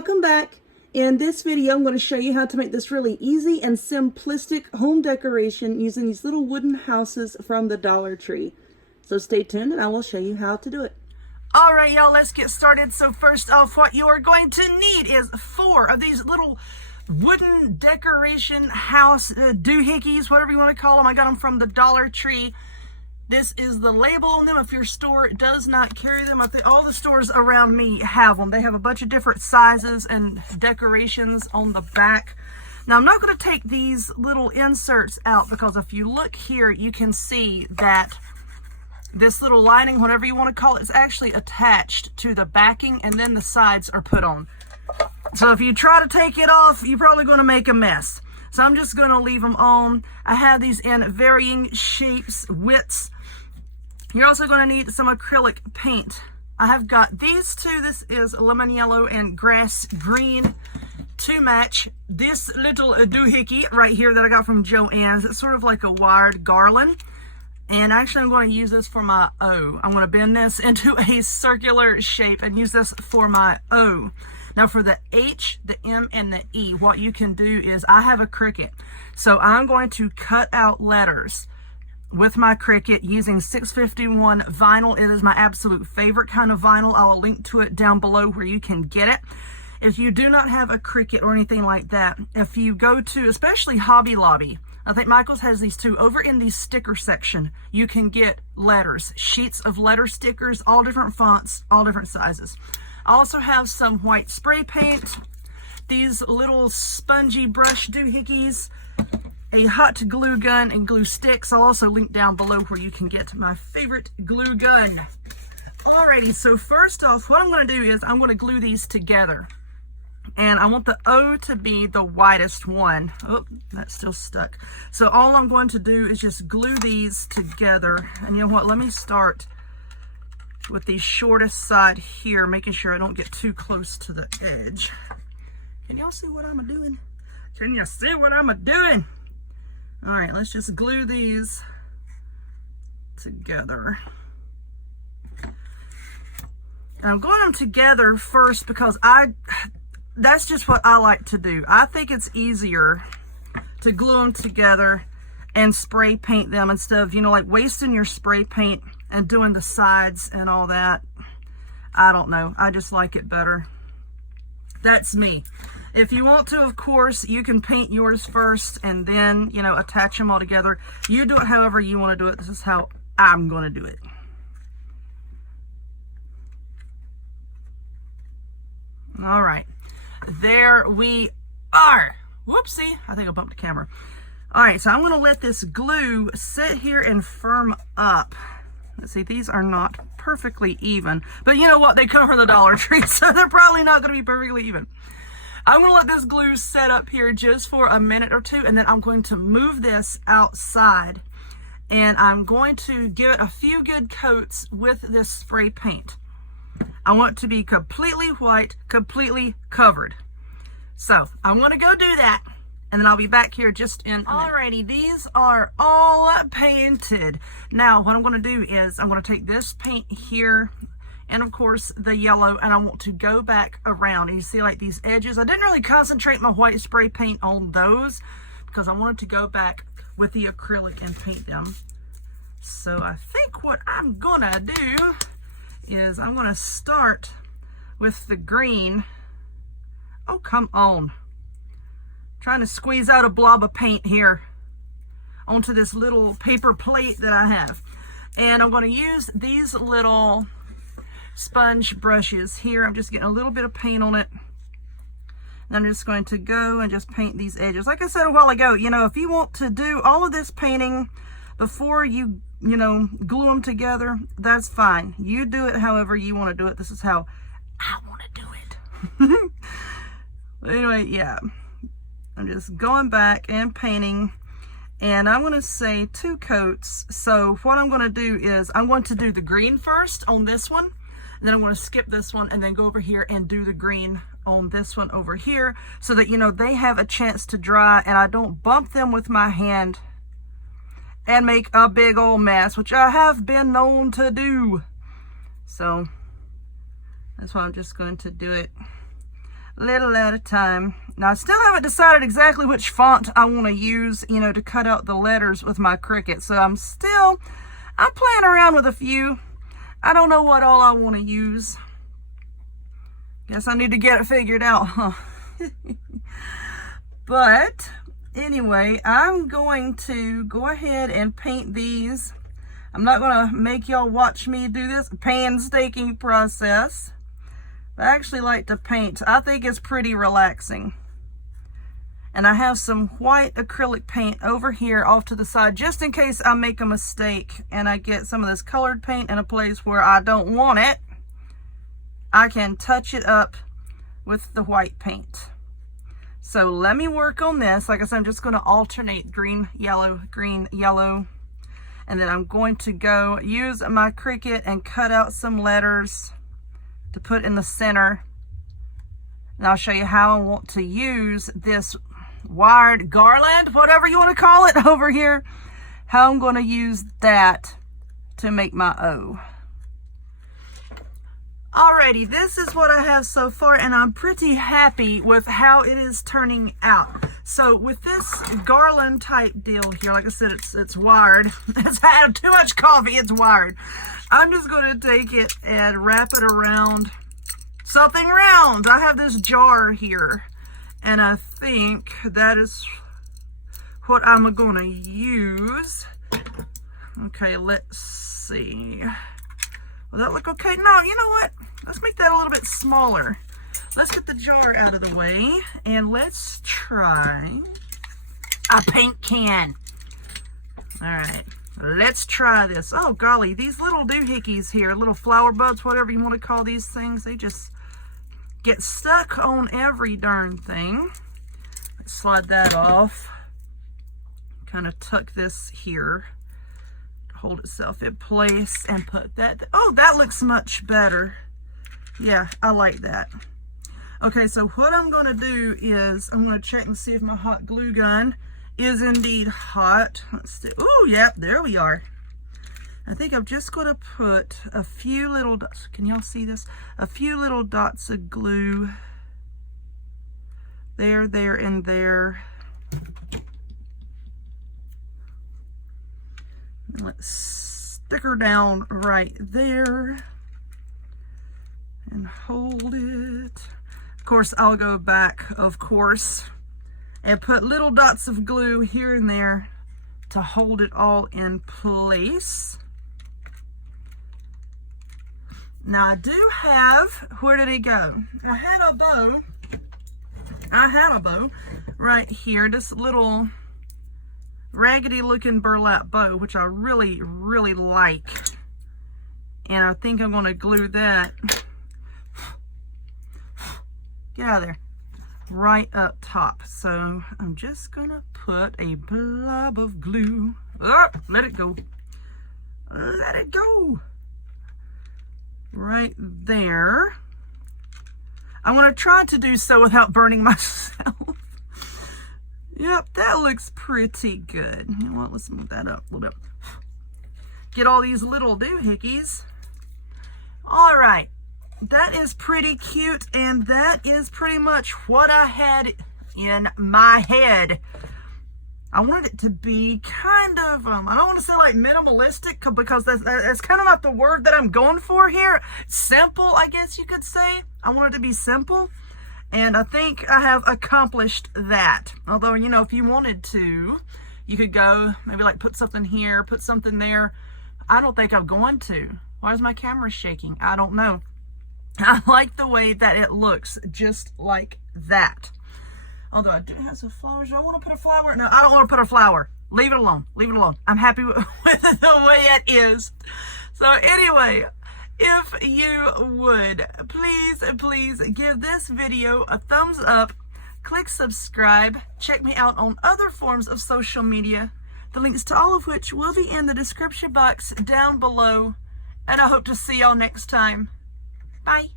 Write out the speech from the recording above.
welcome back. In this video, I'm going to show you how to make this really easy and simplistic home decoration using these little wooden houses from the Dollar Tree. So stay tuned and I will show you how to do it. All right, y'all, let's get started. So first off, what you are going to need is 4 of these little wooden decoration house doohickeys, whatever you want to call them. I got them from the Dollar Tree. This is the label on them. If your store does not carry them, I think all the stores around me have them. They have a bunch of different sizes and decorations on the back. Now, I'm not going to take these little inserts out because if you look here, you can see that this little lining, whatever you want to call it, is actually attached to the backing and then the sides are put on. So if you try to take it off, you're probably going to make a mess. So I'm just going to leave them on. I have these in varying shapes, widths. You're also going to need some acrylic paint. I have got these two. This is lemon yellow and grass green to match this little doohickey right here that I got from Joann's. It's sort of like a wired garland. And actually, I'm going to use this for my O. I'm going to bend this into a circular shape and use this for my O. Now for the H, the M, and the E, what you can do is I have a Cricut. So I'm going to cut out letters with my Cricut using 651 vinyl. It is my absolute favorite kind of vinyl. I will link to it down below where you can get it. If you do not have a Cricut or anything like that, if you go to, especially Hobby Lobby, I think Michael's has these too, over in the sticker section, you can get letters, sheets of letter stickers, all different fonts, all different sizes. I also have some white spray paint, these little spongy brush doohickeys, a hot glue gun, and glue sticks. I'll also link down below where you can get my favorite glue gun. Alrighty, so first off, what I'm going to do is I'm going to glue these together. And I want the O to be the widest one. Oh, that's still stuck. So all I'm going to do is just glue these together. And you know what? Let me start with the shortest side here, making sure I don't get too close to the edge. Can y'all see what I'm doing? Can you see what I'm doing? All right, let's just glue these together. I'm gluing them together first because that's just what I like to do. I think it's easier to glue them together and spray paint them instead of, like wasting your spray paint and doing the sides and all that. I don't know. I just like it better. That's me. If you want to, of course, you can paint yours first and then, attach them all together. You do it however you want to do it. This is how I'm going to do it. All right. There we are. Whoopsie. I think I bumped the camera. All right, so I'm going to let this glue sit here and firm up. Let's see, these are not perfectly even, but you know what? They come from the Dollar Tree, so they're probably not going to be perfectly even. I'm going to let this glue set up here just for a minute or two, and then I'm going to move this outside, and I'm going to give it a few good coats with this spray paint. I want it to be completely white, completely covered. So I'm going to go do that, and then I'll be back here just in a minute. Alrighty, these are all painted. Now what I'm going to do is I'm going to take this paint here and of course the yellow, and I want to go back around. And you see like these edges, I didn't really concentrate my white spray paint on those because I wanted to go back with the acrylic and paint them. So I think what I'm gonna do is I'm gonna start with the green. Oh, come on. Trying to squeeze out a blob of paint here onto this little paper plate that I have. And I'm going to use these little sponge brushes here. I'm just getting a little bit of paint on it. And I'm just going to go and just paint these edges. Like I said a while ago, if you want to do all of this painting before you, glue them together, that's fine. You do it however you want to do it. This is how I want to do it. But anyway, yeah. I'm just going back and painting, and I'm going to say 2 coats. So what I'm going to do is I'm going to do the green first on this one, and then I'm going to skip this one and then go over here and do the green on this one over here so that, they have a chance to dry and I don't bump them with my hand and make a big old mess, which I have been known to do. So that's why I'm just going to do it little at a time. Now, I still haven't decided exactly which font I want to use, you know, to cut out the letters with my Cricut. So I'm playing around with a few. I don't know what all I want to use. Guess I need to get it figured out, huh? But anyway, I'm going to go ahead and paint these. I'm not going to make y'all watch me do this painstaking process. I actually like to paint. I think it's pretty relaxing. And I have some white acrylic paint over here off to the side, just in case I make a mistake and I get some of this colored paint in a place where I don't want it. I can touch it up with the white paint. So let me work on this. Like I said, I'm just going to alternate green, yellow, and then I'm going to go use my Cricut and cut out some letters to put in the center. And I'll show you how I want to use this wired garland, whatever you want to call it over here, how I'm going to use that to make my O. Alrighty, this is what I have so far, and I'm pretty happy with how it is turning out. So with this garland type deal here, like I said, it's wired. It's had too much coffee, it's wired. I'm just going to take it and wrap it around something round. I have this jar here, and I think that is what I'm going to use. Okay, let's see. Will that look okay? No, you know what? Let's make that a little bit smaller. Let's get the jar out of the way, and let's try a paint can. All right, let's try this. Oh, golly, these little doohickeys here, little flower buds, whatever you want to call these things, they just get stuck on every darn thing. Let's slide that off. Kind of tuck this here. Hold itself in place and put that. Oh, that looks much better. Yeah, I like that. Okay, so what I'm going to do is I'm going to check and see if my hot glue gun is indeed hot. Let's see. Oh, yep, there we are. I think I'm just going to put a few little dots. Can y'all see this? A few little dots of glue there, there, and there. Let's stick her down right there and hold it. Of course, I'll go back, of course, and put little dots of glue here and there to hold it all in place. Now I do have, where did it go? I had a bow right here, this little raggedy looking burlap bow, which I really, really like. And I think I'm going to glue that, get out of there, right up top. So I'm just going to put a blob of glue. Oh, let it go. Let it go. Right there. I want to try to do so without burning myself. Yep, that looks pretty good. You know what, let's move that up a little bit. Get all these little doohickeys. All right, that is pretty cute, and that is pretty much what I had in my head. I wanted it to be kind of, I don't want to say like minimalistic, because that's kind of not the word that I'm going for here. Simple, I guess you could say. I want it to be simple. And I think I have accomplished that. Although, you know, if you wanted to, you could go, maybe like put something here, put something there. I don't think I'm going to. Why is my camera shaking? I don't know. I like the way that it looks, just like that. Although I do have some flowers. Do I want to put a flower? No, I don't want to put a flower. Leave it alone. Leave it alone. I'm happy with the way it is. So anyway, if you would, please give this video a thumbs up, click subscribe, check me out on other forms of social media, the links to all of which will be in the description box down below, and I hope to see y'all next time. Bye.